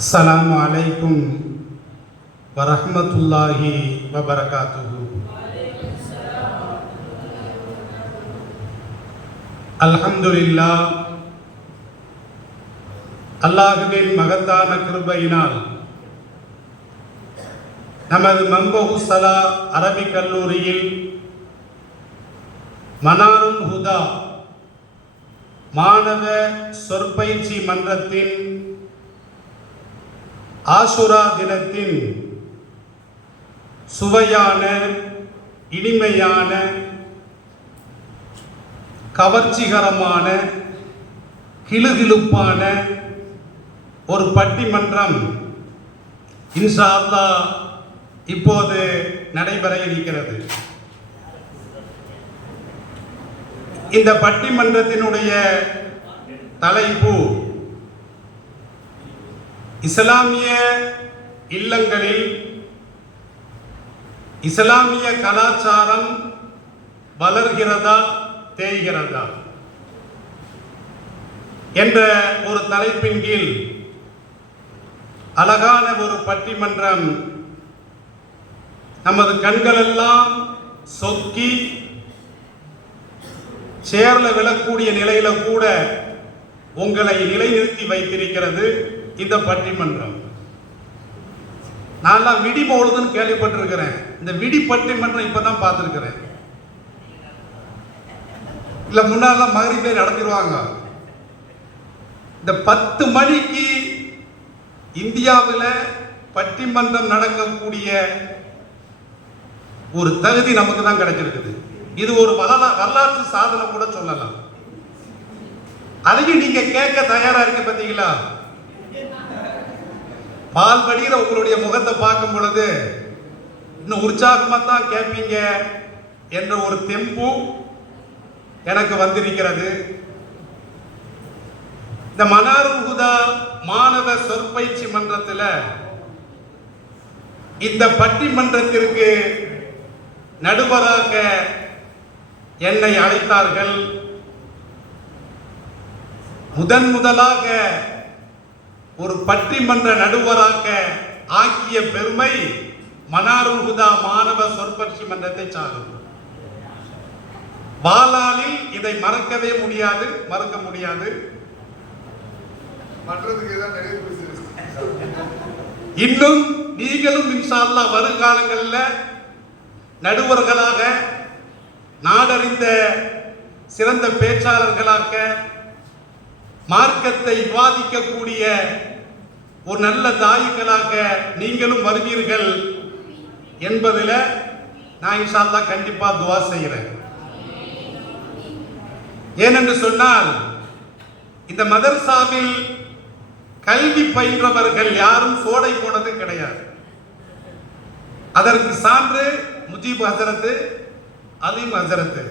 அஸ்ஸலாமு அலைக்கும் வரஹ்மத்துல்லாஹி வபரகாத்துஹு. அல்ஹம்துலில்லாஹ், அல்லாஹுவின் மகத்தான கிருபையினால் நமது மம்பஹு ஸலா அரபிக் கல்லூரியில் மனாருல் ஹுதா மாணவ சொற்பயிற்சி மன்றத்தின் ஆஷுரா தினத்தின் சுவையான, இனிமையான, கவர்ச்சிகரமான, கிளுகிளுப்பான ஒரு பட்டிமன்றம் இன்ஷா அல்லாஹ் இப்போது நடைபெற இருக்கிறது. இந்த பட்டிமன்றத்தினுடைய தலைப்பு இஸ்லாமிய இல்லங்களில் இஸ்லாமிய கலாச்சாரம் வளர்கிறதா தேய்கிறதா என்ற ஒரு தலைப்பின் கீழ் அழகான ஒரு பட்டிமன்றம் நமது கண்களெல்லாம் சொக்கி சேர்ல விழக்கூடிய நிலையில கூட உங்களை நிலைநிறுத்தி வைத்திருக்கிறது இந்த பட்டிமன்றம். நான் விடி போடுதுன்னு கேள்விப்பட்டிருக்கிறேன். இந்த விடி பட்டிமன்றம் இப்பதான் பார்த்திருக்கிறேன். இல்ல முன்னால மகரிபே நடத்திடுவாங்க. இந்த 10 மணிக்கு இந்தியாவில் பட்டிமன்றம் நடக்கக்கூடிய ஒரு தகுதி நமக்கு தான் கிடைச்சிருக்குது. இது ஒரு வரலாற்று சாதனை கூட சொல்லலாம். அதையும் நீங்க கேட்க தயாரா இருக்க பார்த்தீங்களா? பால் படிக்கிற உங்களுடைய முகத்தை பார்க்கும் பொழுது இன்னும் உற்சாகமா தான் கேட்பீங்க என்ற ஒரு தெம்பு எனக்கு வந்திருக்கிறது. இந்த மனாருல் ஹுதா மாணவ சொற்பயிற்சி மன்றத்தில் இந்த பட்டிமன்றத்திற்கு நடுவராக என்னை அழைத்தார்கள். முதலாக ஒரு பட்டிமன்ற நடுவராக ஆக்கிய பெருமை மனாருல் ஹுதா மாணவ சொற்பயிற்சி மன்றத்தை சாரும். வாளாலில் இதை மறக்கவே முடியாது, மறக்க முடியாது. இன்னும் நீங்களும் இன்ஷா அல்லாஹ் வருங்காலங்களில் நடுவர்களாக, நாடறிந்த சிறந்த பேச்சாளர்களாக, மார்க்கத்தை விவாதிக்கக்கூடிய ஒரு நல்ல தாயிகளாக நீங்களும் வருவீர்கள் என்பதில் நான் இன்ஷா அல்லாஹ் கண்டிப்பா துஆ செய்கிறேன். ஏனென்று சொன்னால் இந்த மதர்சாவில் கல்வி பயின்றவர்கள் யாரும் சோடை போனது கிடையாது. அதற்கு சான்று முஜீப் ஹசரத்து, அலீம் ஹசரத்து.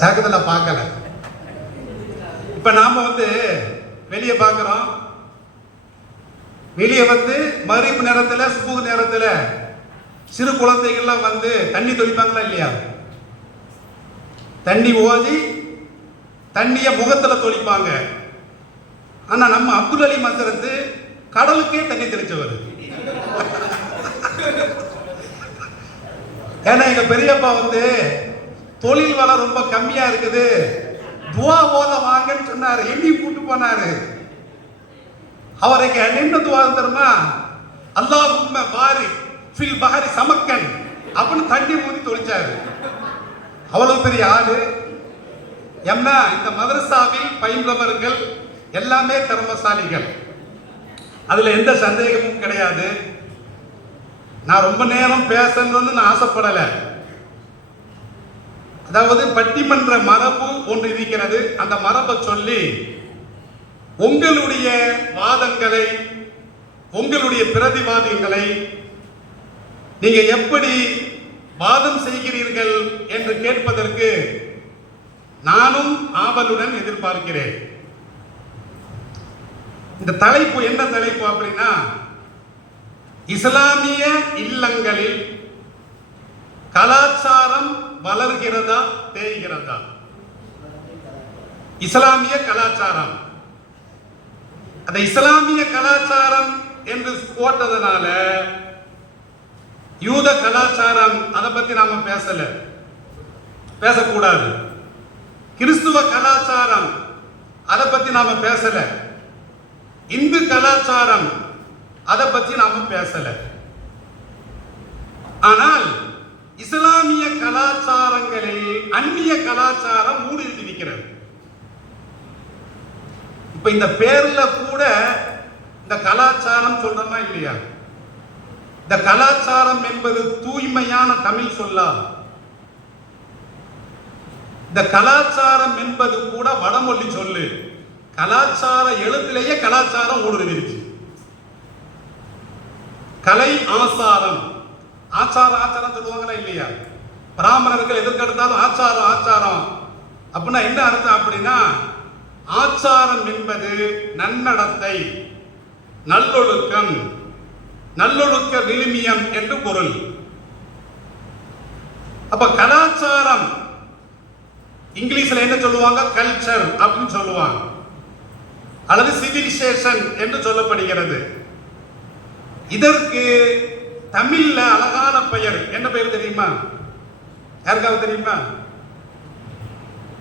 சகத்துல பார்க்கல. இப்ப நாம வெளியே பார்க்கிறோம். வெளியே மகரிப் நேரத்துல, சுபுஹ் நேரத்துல சிறு குழந்தைகள்லாம் தண்ணி தொளிப்பாங்களா இல்லையா? தண்ணி ஓதி தண்ணிய முகத்துல தொளிப்பாங்க. ஆனா நம்ம அப்துல் அலீம் ஹசரத்து கடலுக்கே தண்ணி தெளிச்சவர். ஏன்னா எங்க பெரியப்பா தொழில் வளம் ரொம்ப கம்மியா இருக்குது, துவா ஓத வாங்கன்னு சொன்னாரு. எண்ணி கூட்டு போனாரு. அவருக்கு என்ன துவா தெரியுமா? அல்லாஹும்ம பாரிக் ஃபில் பஹரி சமக்கன் அப்படின்னு தண்ணி ஊதி தொளிச்சாரு. அவ்வளவு பெரிய ஆளு. என்ன இந்த மதரசாவில் பயின்றவர்கள் எல்லாமே திறமசாலிகள், அதுல எந்த சந்தேகமும் கிடையாது. நான் ரொம்ப நேரம் பேசணும்னு நான் ஆசைப்படல. அதாவது பட்டிமன்ற மரபு ஒன்று இருக்கிறது. அந்த மரபை சொல்லி உங்களுடைய வாதங்களை, உங்களுடைய பிரதிவாதங்களை நீங்க எப்படி வாதம் செய்கிறீர்கள் என்று கேட்பதற்கு நானும் ஆவலுடன் எதிர்பார்க்கிறேன். இந்த தலைப்பு என்ன தலைப்பு அப்படின்னா, இஸ்லாமிய இல்லங்களில் கலாச்சாரம் வளர்கிறதா தேய்கிறதா? இஸ்லாமிய கலாச்சாரம் அந்த இஸ்லாமிய கலாச்சாரம் என்று போட்டதுனால யூத கலாச்சாரம் அதை பத்தி நாம பேசக்கூடாது. கிறிஸ்துவ கலாச்சாரம் அதை பத்தி நாம பேசல. இந்து கலாச்சாரம் அதை பத்தி நாம பேசல. ஆனால் இஸ்லாமிய கலாச்சாரங்களில் அந்நிய கலாச்சாரம் ஊடுருவி நிற்கிறது. இப்ப இந்த பேர்ல கூட இந்த கலாச்சாரம் சொல்றோமா இல்லையா? இந்த கலாச்சாரம் என்பது தூய்மையான தமிழ் சொல்லா? இந்த கலாச்சாரம் என்பது கூட வடமொழி சொல்லு. கலாச்சார எழுத்திலேயே கலாச்சாரம் ஊடுருவிருச்சு. கலை ஆசாரம், ஆச்சாரம் சொல்லுவாங்களா இல்லையா? பிராமணர்கள் எதற்கெடுத்தாலும் ஆச்சாரம் அப்படின்னா என்ன அர்த்தம்? அப்படின்னா ஆச்சாரம் என்பது நன்னடத்தை, நல்லொழுக்கம், நல்லொழுக்க விழுமியம் என்று பொருள். அப்ப கலாச்சாரம் இங்கிலீஷ்ல என்ன சொல்லுவாங்க? கல்ச்சர் அப்படின்னு சொல்லுவாங்க, அல்லது சிவிலைசேஷன் என்று சொல்லப்படுகிறது. இதற்கு தமிழ்ல அழகான பெயர் என்ன பெயர் தெரியுமா? யாருக்காவது தெரியுமா?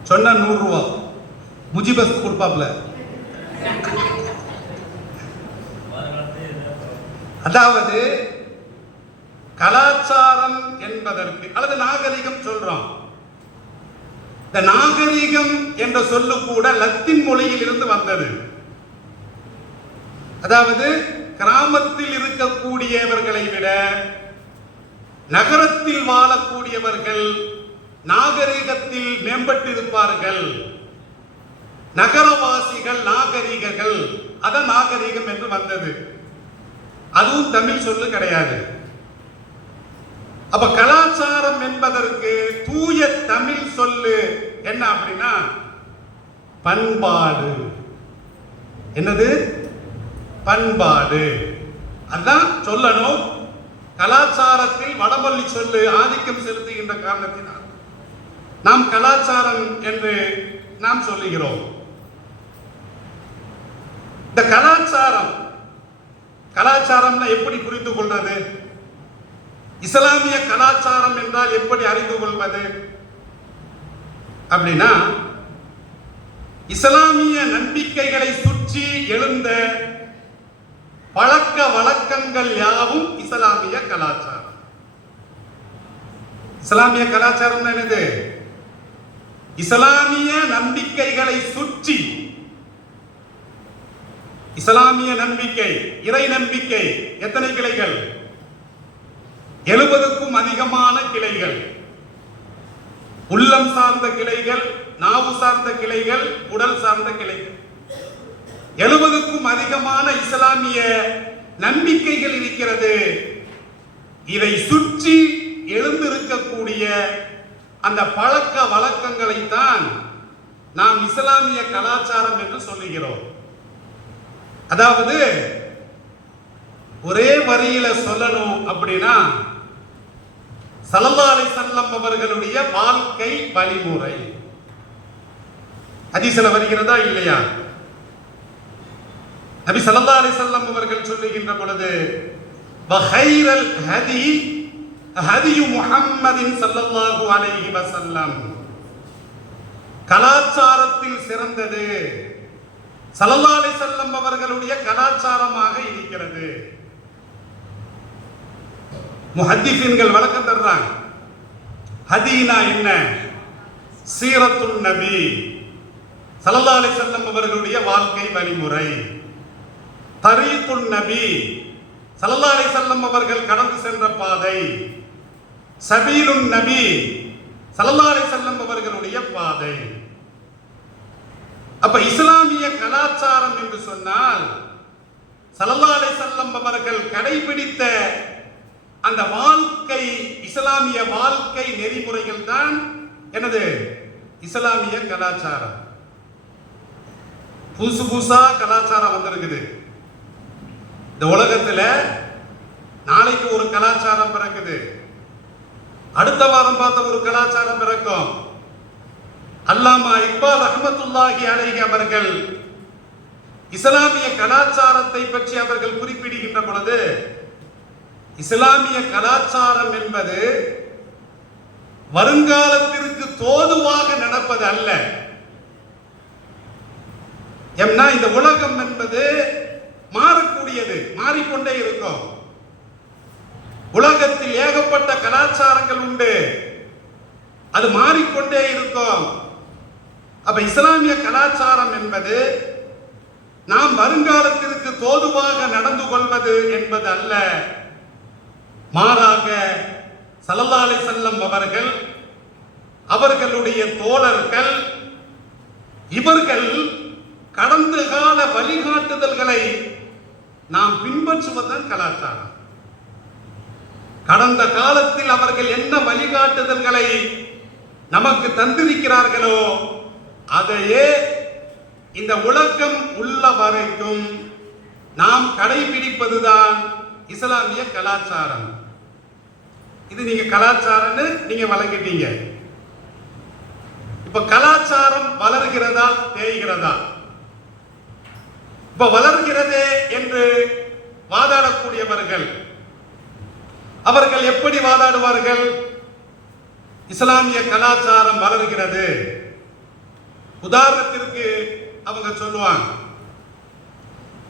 சொன்ன 100 ரூபா முஜிபஸ் கொடுப்பாப்ல. அதாவது கலாச்சாரம் என்பதற்கு அல்லது நாகரிகம் சொல்றோம். இந்த நாகரிகம் என்ற சொல்லு கூட லத்தீன் மொழியில் இருந்து வந்தது. அதாவது கிராமத்தில் இருக்கக்கூடியவர்களை விட நகரத்தில் வாழக்கூடியவர்கள் நாகரிகத்தில் மேம்பட்டிருப்பார்கள். நகரவாசிகள் நாகரிகர்கள், அதான் நாகரிகம் என்று வந்தது. அதுவும் தமிழ் சொல்லு கிடையாது. அப்ப கலாச்சாரம் என்பதற்கு தூய தமிழ் சொல்லு என்ன அப்படின்னா பண்பாடு. என்னது? பண்பாடு. அதான் சொல்லணும். கலாச்சாரத்தில் வடமொழி சொல்லு ஆதிக்கம் செலுத்துகின்ற காரணத்தினால் நாம் கலாச்சாரம் என்று நாம் சொல்லுகிறோம். இந்த கலாச்சாரம்னா எப்படி புரிந்து கொள்வது? இஸ்லாமிய கலாச்சாரம் என்றால் எப்படி அறிந்து கொள்வது அப்படின்னா, இஸ்லாமிய நம்பிக்கைகளை சுற்றி எழுந்த பழக்க வழக்கங்கள் யாவும் இஸ்லாமிய கலாச்சாரம். இஸ்லாமிய கலாச்சாரம் என்னது? இஸ்லாமிய நம்பிக்கைகளை சுற்றி, இஸ்லாமிய நம்பிக்கை, இறை நம்பிக்கை எத்தனை கிளைகள்? 70க்கும் அதிகமான கிளைகள். உள்ளம் சார்ந்த கிளைகள், நாவு சார்ந்த கிளைகள், உடல் சார்ந்த கிளைகள். 70க்கும் அதிகமான இஸ்லாமிய நம்பிக்கைகள் இருக்கிறது. இதை சுற்றி எழுந்திருக்கக்கூடிய அந்த பழக்க வழக்கங்களை தான் நாம் இஸ்லாமிய கலாச்சாரம் என்று சொல்லுகிறோம். அதாவது ஒரே வரியில சொல்லணும் அப்படின்னா ஸல்லல்லாஹு அலைஹி வஸல்லம் அவர்களுடைய வாழ்க்கை வழிமுறை. ஹதீஸ்ல வருகிறதா இல்லையா? நபி ஸல்லல்லாஹு அலைஹி வஸல்லம் அவர்கள் சொல்லுகின்ற பொழுது வஹைரல் ஹதி ஹதி முஹம்மதின் ஸல்லல்லாஹு அலைஹி வஸல்லம், கலாச்சாரத்தில் சிறந்தது ஸல்லல்லாஹு அலைஹி வஸல்லம் அவர்களுடைய கலாச்சாரமாக இருக்கிறது. முஹத்திஸீன்கள் வழக்கம் தர்றாங்க. ஹதீனா என்ன? சீரத்துன் நபி, ஸல்லல்லாஹு அலைஹி வஸல்லம் அவர்களுடைய வாழ்க்கை வழிமுறை. தரீகுன் நபி, ஸல்லல்லாஹு அலைஹி வஸல்லம் அவர்கள் கடந்து சென்ற பாதை. சபீலுன் நபி, ஸல்லல்லாஹு அலைஹி வஸல்லம் அவர்களுடைய பாதை. அப்ப இஸ்லாமிய கலாச்சாரம் என்று சொன்னால் ஸல்லல்லாஹு அலைஹி வஸல்லம் அவர்கள் கடைபிடித்த அந்த வாழ்க்கை, இஸ்லாமிய வாழ்க்கை நெறிமுறைகள் தான் என்னது? இஸ்லாமிய கலாச்சாரம். புதுசு புதுசா கலாச்சாரம் வந்திருக்குது இந்த உலகத்துல. நாளைக்கு ஒரு கலாச்சாரம் பிறக்குது, அடுத்த வாரம் பார்த்த ஒரு கலாச்சாரம் பிறக்கும். அல்லாமா இக்பால் ரஹ்மத்துல்லாஹி அலைஹி அவர்கள் இஸ்லாமிய கலாச்சாரத்தை பற்றி அவர்கள் குறிப்பிடுகின்ற பொழுது, இஸ்லாமிய கலாச்சாரம் என்பது வருங்காலத்திற்கு தோதுவாக நடப்பது அல்ல. ஏன்னா இந்த உலகம் என்பது மாறக்கூடியது, மாறிக்கொண்டே இருக்கும். உலகத்தில் ஏகப்பட்ட கலாச்சாரங்கள் உண்டு, அது மாறிக்கொண்டே இருக்கும். அப்ப இஸ்லாமிய கலாச்சாரம் என்பது நாம் வருங்காலத்திற்கு தோதுவாக நடந்து கொள்வது என்பது அல்ல. மாறாக ஸல்லல்லாஹு அலைஹி வஸல்லம் அவர்கள், அவர்களுடைய தோழர்கள், இவர்கள் கடந்த கால வழிகாட்டுதல்களை நாம் பின்பற்றுவதுதான் கலாச்சாரம். கடந்த காலத்தில் அவர்கள் என்ன வழிகாட்டுதல்களை நமக்கு தந்திருக்கிறார்களோ அதையே இந்த உலகம் உள்ள வரைக்கும் நாம் கடைபிடிப்பதுதான் இஸ்லாமிய கலாச்சாரம். இது நீங்க கலாச்சாரம்னு நீங்க வழங்கிட்டீங்க. இப்ப கலாச்சாரம் வளர்கிறதா தேய்கிறதா? இப்ப வளர்கிறதே என்று வாதாடக்கூடியவர்கள் அவர்கள் எப்படி வாதாடுவார்கள்? இஸ்லாமிய கலாச்சாரம் வளர்கிறது. உதாரணத்திற்கு அவங்க சொல்லுவாங்க,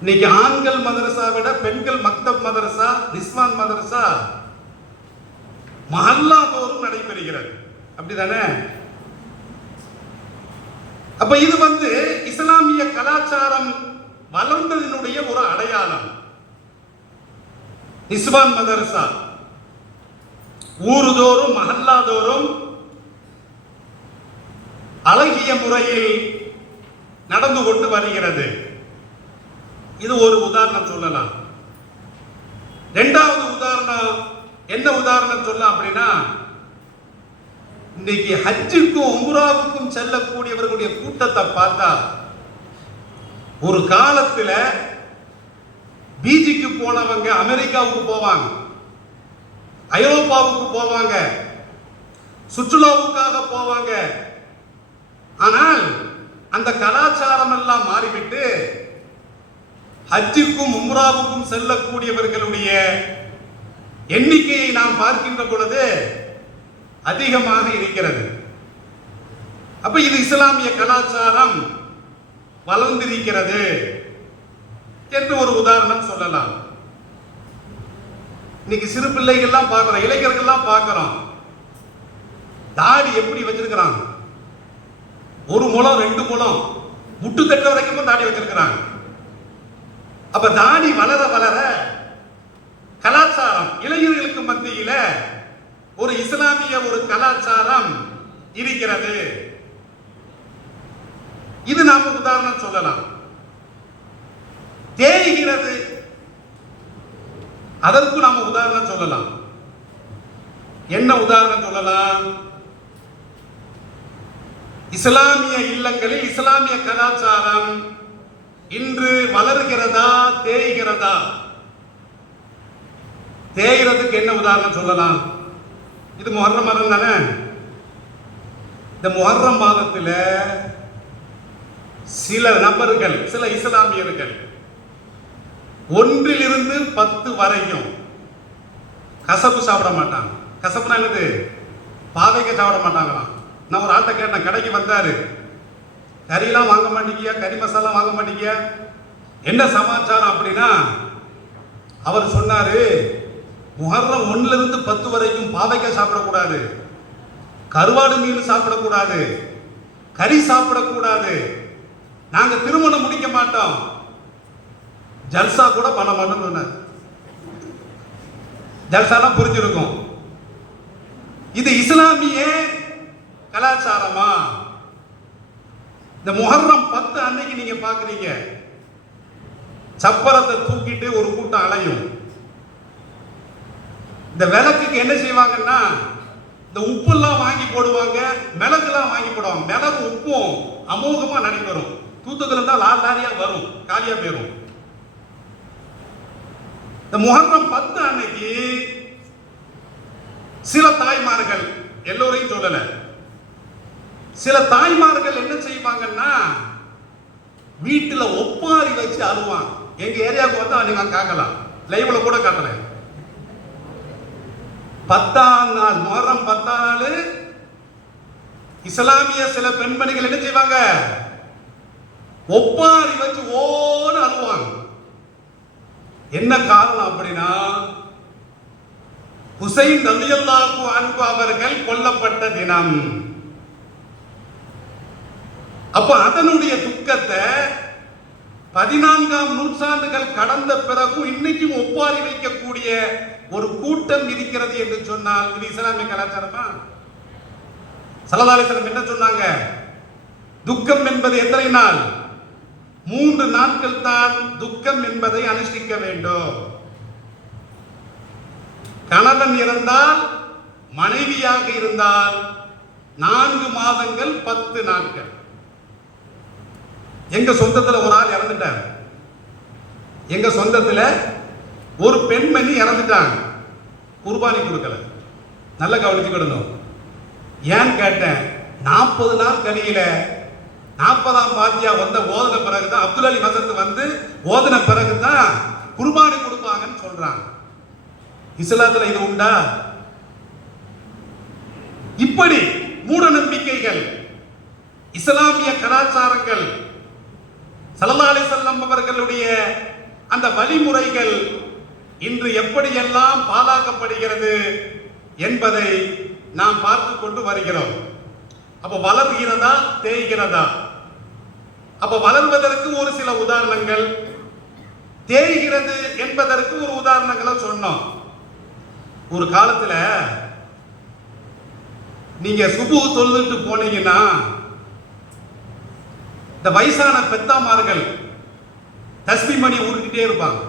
இன்னைக்கு ஆண்கள் மதரசா விட பெண்கள் மக்தப் மதரசா, நிஸ்வான் மதரசா மஹல்லா தோறும் நடைபெறுகிறது. அப்படிதானே? அப்ப இது இஸ்லாமிய கலாச்சாரம் வளர்ந்ததனுடைய ஒரு அடையாளம். நிஸ்வான் மதரசா ஊருதோறும் மஹல்லா தோறும் அழகிய முறையில் நடந்து கொண்டு வருகிறது. இது ஒரு உதாரணம் சொல்லலாம். இரண்டாவது உதாரணம் என்ன உதாரணம் சொல்லலாம் அப்படின்னா, இன்னைக்கு ஹஜ்ஜுக்கும் உம்ராவுக்கும் செல்லக்கூடியவர்களுடைய கூட்டத்தை பார்த்தா, ஒரு காலத்துல பீஜிக்கு போனவங்க அமெரிக்காவுக்கு போவாங்க, ஐரோப்பாவுக்கு போவாங்க, சுற்றுலாவுக்காக போவாங்க. ஆனால் அந்த கலாச்சாரம் எல்லாம் மாறிவிட்டு ஹஜ்ஜுக்கும் உம்ராவுக்கும் செல்லக்கூடியவர்களுடைய எண்ணிக்கையை நாம் பார்க்கின்ற பொழுது அதிகமாக இருக்கிறது. அப்ப இது இஸ்லாமிய கலாச்சாரம் வளர்ந்திருக்கிறது என்று ஒரு உதாரணம் சொல்லலாம். இன்னைக்கு சிறு பிள்ளைகள்லாம் பார்க்கிறோம், இளைஞர்கள்லாம் பார்க்கிறோம், தாடி எப்படி வச்சிருக்கிறாங்க, 1 முழம் 2 முழம் முட்டு தட்ட வரைக்கும் தாடி வச்சிருக்கிறாங்க. அப்ப தாடி வளர வளர கலாச்சாரம் இளைஞர்களுக்கு மத்தியில ஒரு இஸ்லாமிய ஒரு கலாச்சாரம் இருக்கிறது. இது நாம உதாரணம் சொல்லலாம். தேய்கிறது, அதற்கு நாம உதாரணம் சொல்லலாம். என்ன உதாரணம் சொல்லலாம்? இஸ்லாமிய இல்லங்களில் இஸ்லாமிய கலாச்சாரம் இன்று வளர்கிறதா தேய்கிறதா? தேய்கிறதுக்கு என்ன உதாரணம் சொல்லலாம்? இது முஹர்ரம் மாதம் தானே. இந்த முஹர்ரம் மாதத்தில் சில நபர்கள், சில இஸ்லாமியர்கள் 1 to 10 வரைக்கும் கசப்பு சாப்பிட மாட்டாங்க. கசப்புனா என்னது? பாவைக்கு சாப்பிட மாட்டாங்களாம். நான் ஒரு ஆட்டை கேட்டேன், கடைக்கு வந்தாரு, கறியெல்லாம் வாங்க மாட்டீங்க, கறி மசாலா வாங்க மாட்டீங்க, என்ன சமாச்சாரம் அப்படின்னா, அவர் சொன்னாரு, முஹர்ரம் 1 to 10 வரைக்கும் பாவைக்காய் சாப்பிடக்கூடாது, கருவாடு மீன் சாப்பிடக்கூடாது, கறி சாப்பிடக்கூடாது, நாங்க திருமணம் முடிக்க மாட்டோம், ஜல்சா கூட பண்ண மாட்டோம்னு சொன்னார். ஜல்சாலாம் புரிஞ்சிருக்கும். இது இஸ்லாமிய கலாச்சாரமா? இந்த முஹர்ரம் 10 அன்னைக்கு நீங்க பாக்குறீங்க, சப்பரத்தை தூக்கிட்டு ஒரு கூட்டம் அலையும். இந்த விளக்குக்கு என்ன செய்வாங்கன்னா, இந்த உப்புலாம் வாங்கி போடுவாங்க, மிளகுலாம் வாங்கி போடுவாங்க. மிளகு உப்பும் அமோகமா நடைபெறும். தூத்துக்குள்ள இருந்தா லாரியா வரும், காலியா போயிடும். இந்த முஹர்ரம் 10 அன்னைக்கு சில தாய்மார்கள், எல்லோரையும் சொல்லல, சில தாய்மார்கள் என்ன செய்வாங்கன்னா, வீட்டுல ஒப்பாரி வச்சு அழுவான். எங்க ஏரியாவுக்கு வந்து நீங்க காக்கலாம், லைவ்ல கூட காட்டுறேன். 10ஆம் நாள், முஹர்ரம் 10ஆம் நாள் இஸ்லாமிய சில பெண்மணிகள் என்ன செய்வாங்க, ஒப்பாரி வச்சு ஓன்னு அழுவாங்க. என்ன காரணம் அப்படின்னா, ஹுசைன் ரலியல்லாஹு அன்ஹு அவர்கள் கொல்லப்பட்ட தினம். அப்ப அதனுடைய துக்கத்தை 14ஆம் நூற்றாண்டுகள் கடந்த பிறகு இன்னைக்கும் ஒப்பாரி வைக்கக்கூடிய ஒரு கூட்டம் இருக்கிறது என்று சொன்னால் இது இஸ்லாமிய கலாச்சாரமா? ஸல்லல்லாஹு அலைஹி வஸல்லம் என்ன சொன்னாங்க? துக்கம் என்பது எத்தனை நாள்? 3 நாட்கள் தான் துக்கம் என்பதை அனுஷ்டிக்க வேண்டும். கணவன் இறந்தால், மனைவியாக இருந்தால் 4 மாதங்கள் 10 நாட்கள். எங்க சொந்தத்துல ஒரு ஆள் இறந்துட்டார். எங்க சொந்தத்துல ஒரு பெண்மணி இறந்துட்டாங்க, குர்பானி கொடுக்கல. நல்ல கவனிச்சுக்கிடணும். ஏன் கேட்டேன், 40 நாள் கழியில 40ஆம் பாத்தியா வந்த ஓதன பிறகுதான், அப்துல் அலி வசந்த் வந்து ஓதன பிறகுதான் குர்பானி கொடுப்பாங்கன்னு சொல்றாங்க. இஸ்லாத்துல இது உண்டா? இப்படி மூட நம்பிக்கைகள், இஸ்லாமிய கலாச்சாரங்கள், ஸல்லல்லாஹு அலைஹி வஸல்லம் அவர்களுடைய அந்த வழிமுறைகள் இன்று எப்படியெல்லாம் பாழாக்கப்படுகிறது என்பதை நாம் பார்த்து கொண்டு வருகிறோம். அப்ப வளர்கிறதா, தேய்கிறதா? அப்ப வளர்வதற்கு ஒரு சில உதாரணங்கள், தேய்கிறது என்பதற்கு ஒரு உதாரணங்களை சொன்னோம். ஒரு காலத்துல நீங்க சுபு தொழுதுட்டு போனீங்கன்னா, இந்த வயசான பெத்தாமார்கள் தஸ்பீ மணி ஊறிக்கிட்டே இருப்பாங்க,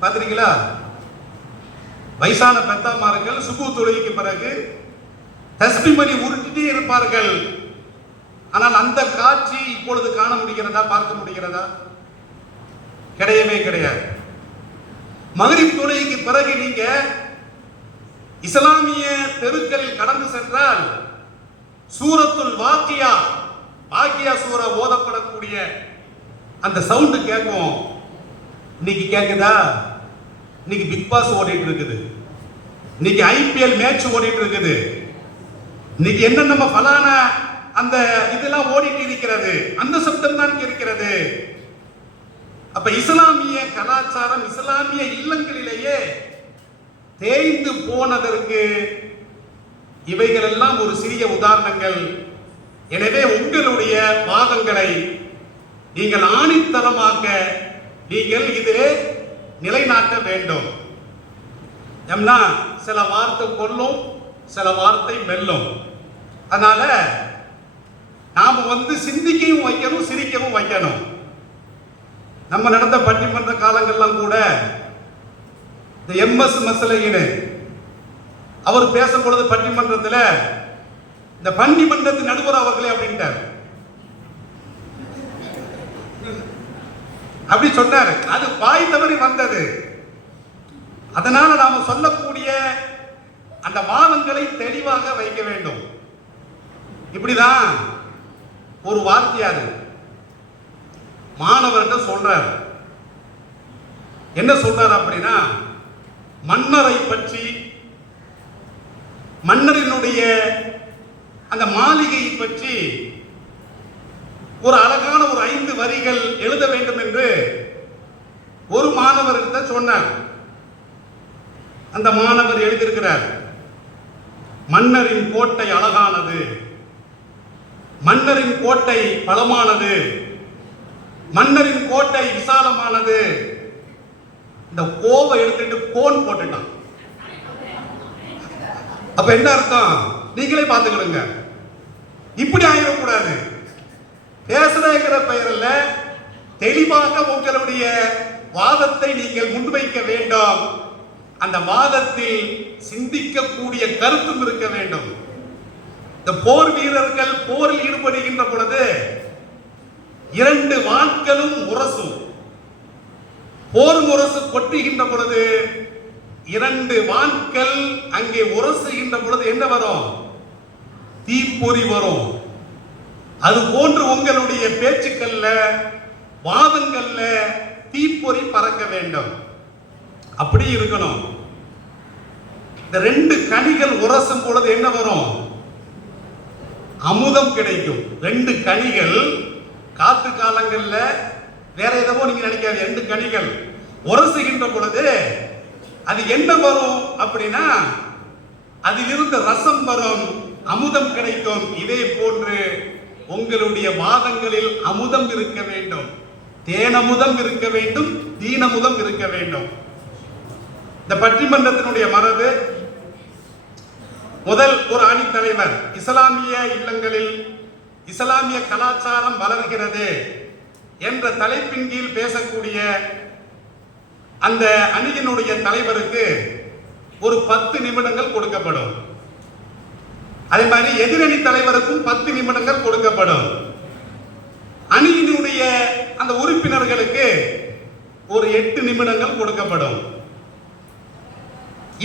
பாத்திருக்கீங்களா? வயசான பெத்தாமார்கள் சுபு தொழுகைக்கு பிறகு தஸ்பீ மணி உருட்டிட்டே இருப்பார்கள். ஆனால் அந்த காட்சி இப்பொழுது காண முடிகிறதா, பார்க்க முடிகிறதா? கிடையவே கிடையாது. மக்ரிப் தொழுகைக்கு பிறகு நீங்க இஸ்லாமிய தெருக்களில் கடந்து சென்றால் சூரத்துல் வாக்கியா, வாக்கியா சூரா ஓதப்படக்கூடிய அந்த சவுண்ட் கேட்கும். இன்னைக்கு கேட்குதா? இன்னைக்கு பிக் பாஸ் ஓடிட்டு இருக்குது, இன்னைக்கு IPL மேட்ச் ஓடிட்டு இருக்குது, இன்னைக்கு என்ன நம்ம பலான அந்த இதெல்லாம் ஓடிட்டு இருக்கிறது, அந்த சப்தம் தான் இருக்கிறது. அப்ப இஸ்லாமிய கலாச்சாரம் இஸ்லாமிய இல்லங்களிலேயே தேய்ந்து போனதற்கு இவைகள் எல்லாம் ஒரு சிறிய உதாரணங்கள். எனவே உங்களுடைய வாதங்களை நீங்கள் ஆணித்தரமாக்க நீங்கள் இதிலே நிலைநாட்ட வேண்டும். ஏன்னா சில வார்த்தை கொல்லும், சில வார்த்தை மெல்லும். அதனால நாம சிந்திக்கவும் வைக்கணும், சிரிக்கவும் வைக்கணும். நம்ம நடந்த பட்டிமன்ற காலங்கள்லாம் கூட இந்த MS மசலையின்னு அவர் பேசும் பொழுது பட்டிமன்றத்தில் இந்த பட்டிமன்றத்தின் நடுவர் அவர்களே அப்படின்ட்டார். அப்படி சொன்னார். அது வாய் தவறி வந்தது. அதனால நாம சொல்லக்கூடிய அந்த வாதங்களை தெளிவாக வைக்க வேண்டும். இப்படிதான் ஒரு வார்த்தையாரு மாணவர்கிட்ட சொல்றார். என்ன சொல்றார் அப்படின்னா, மன்னரை பற்றி, மன்னரினுடைய அந்த மாளிகையை பற்றி ஒரு அழகான ஒரு 5 வரிகள் எழுத வேண்டும் என்று ஒரு மாணவர்கிட்ட சொன்னார். அந்த மாணவர் எழுதியிருக்கிறார். மன்னரின் கோட்டை அழகானது, மன்னரின் கோட்டை பலமானது, மன்னரின் கோட்டை விசாலமானது. இந்த கோவை எடுத்துட்டு கோன் போட்டுட்டான். அப்ப என்ன அர்த்தம்? நீங்களே பார்த்துக்கிடுங்க. இப்படி ஆயிடக்கூடாது. பேசுறங்கிற பெயரில் தெளிவாக உங்களுடைய வாதத்தை நீங்கள் முன்வைக்க வேண்டும். அந்த வாதத்தில் சிந்திக்கக்கூடிய கருத்தும் இருக்க வேண்டும். இந்த போர் வீரர்கள் போரில் ஈடுபடுகின்ற பொழுது 2 வாட்களும் முரசும், போர் முரசு கொட்டுகின்ற பொழுது 2 வாட்கள் அங்கே உரசுகின்ற பொழுது என்ன வரும்? தீப்பொறி வரும். அது போன்று உங்களுடைய பேச்சுக்கள்ல வாதங்கள்ல தீப்பொறி பறக்க வேண்டும். அப்படி இருக்கணும். இந்த ரெண்டு கனிகள் உரசும் பொழுது என்ன வரும்? அமுதம் கிடைக்கும். ரெண்டு கனிகள் காத்து காலங்கள்ல வேற எதவோ நீங்க நினைக்காது. ரெண்டு கனிகள் உரசுகின்ற பொழுது அது என்ன வரும் அப்படின்னா, அதிலிருந்து ரசம் வரும், அமுதம் கிடைக்கும். இதே போன்று உங்களுடைய வாதங்களில் அமுதம் இருக்க வேண்டும், தேனமுதம் இருக்க வேண்டும், தீனமுதம் இருக்க வேண்டும். இந்த பட்டிமன்றத்தினுடைய மரபு, முதல் ஒரு அணி தலைவர், இஸ்லாமிய இல்லங்களில் இஸ்லாமிய கலாச்சாரம் வளர்கிறது என்ற தலைப்பின் கீழ் பேசக்கூடிய அந்த அணியினுடைய தலைவருக்கு ஒரு 10 நிமிடங்கள் கொடுக்கப்படும். அதே மாதிரி எதிரணி தலைவருக்கும் 10 நிமிடங்கள் கொடுக்கப்படும். அணியினுடைய அந்த உறுப்பினர்களுக்கு ஒரு 8 நிமிடங்கள் கொடுக்கப்படும்.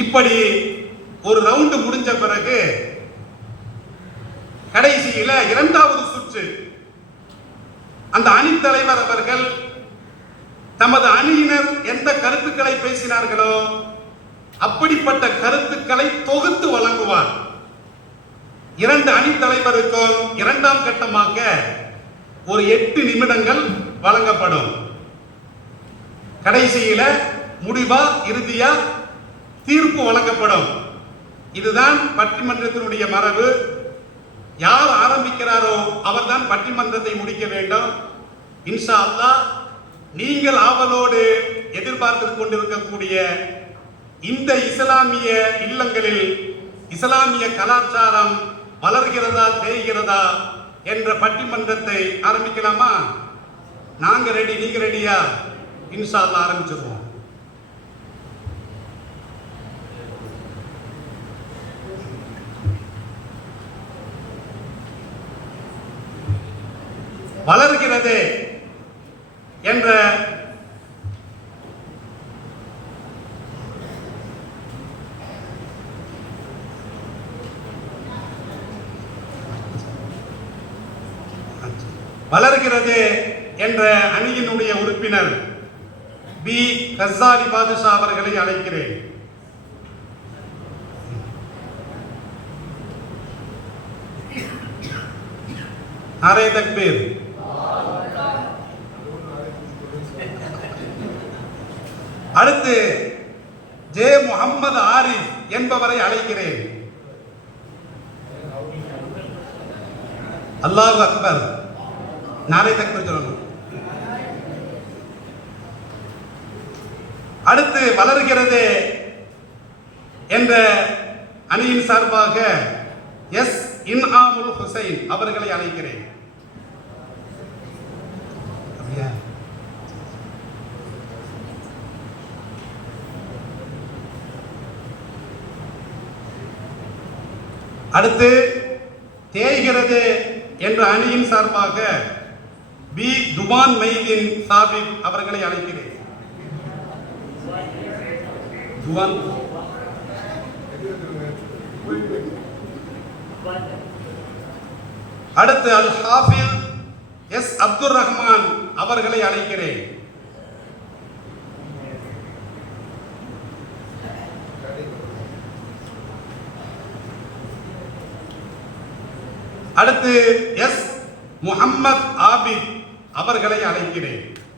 இப்படி ஒரு ரவுண்டு முடிஞ்ச பிறகு கடைசியில இரண்டாவது சுற்று அந்த அணி தலைவர் அவர்கள் தமது அணியினர் எந்த கருத்துக்களை பேசினார்களோ அப்படிப்பட்ட கருத்துக்களை தொகுத்து வழங்குவார். இரண்டு அணி தலைவருக்கும் இரண்டாம் கட்டமாக ஒரு 8 நிமிடங்கள் வழங்கப்படும். கடைசியில முடிவா இறுதியா தீர்ப்பு வழங்கப்படும். இதுதான் பட்டிமன்றத்தினுடைய மரபு. யார் ஆரம்பிக்கிறாரோ அவர்தான் பட்டிமன்றத்தை முடிக்க வேண்டும். இன்ஷா அல்லாஹ் நீங்கள் ஆவலோடு எதிர்பார்த்து கொண்டிருக்கக்கூடிய இந்த இஸ்லாமிய இல்லங்களில் இஸ்லாமிய கலாச்சாரம் வளர்கிறதா தேய்கிறதா என்ற பட்டிமன்றத்தை ஆரம்பிக்கலாமா? நாங்க ரெடி, நீங்க ரெடியா? இன்ஷா அல்லாஹ் ஆரம்பிச்சிருவோம். வளர்கிறது என்ற வளர்கிறது என்ற அணியினுடைய உறுப்பினர் பி கசாலி பாதுஷா அவர்களை அழைக்கிறேன். நாரே தக்பீர். அடுத்து ஜே முகமது ஆரிஃப் என்பவரை அழைக்கிறேன். அல்லாஹு அக்பர். நாரே தக்பீர் சொல்லணும். அடுத்து வளர்கிறது என்ற அணியின் சார்பாக எஸ் இன்ஆமுல் ஹுசைன் அவர்களை அழைக்கிறேன். அடுத்து தேய்கிறது என்ற அணியின் சார்பாக பி துபான் மைதீன் சாபிக் அவர்களை அழைக்கிறேன். துபான். அடுத்து அல் ஹாஃபில் எஸ் அப்துல் ரஹ்மான் அவர்களை அழைக்கிறேன். அடுத்து எஸ் முஹம்மத் ஆபித் அவர்களை அழைக்கிறேன்.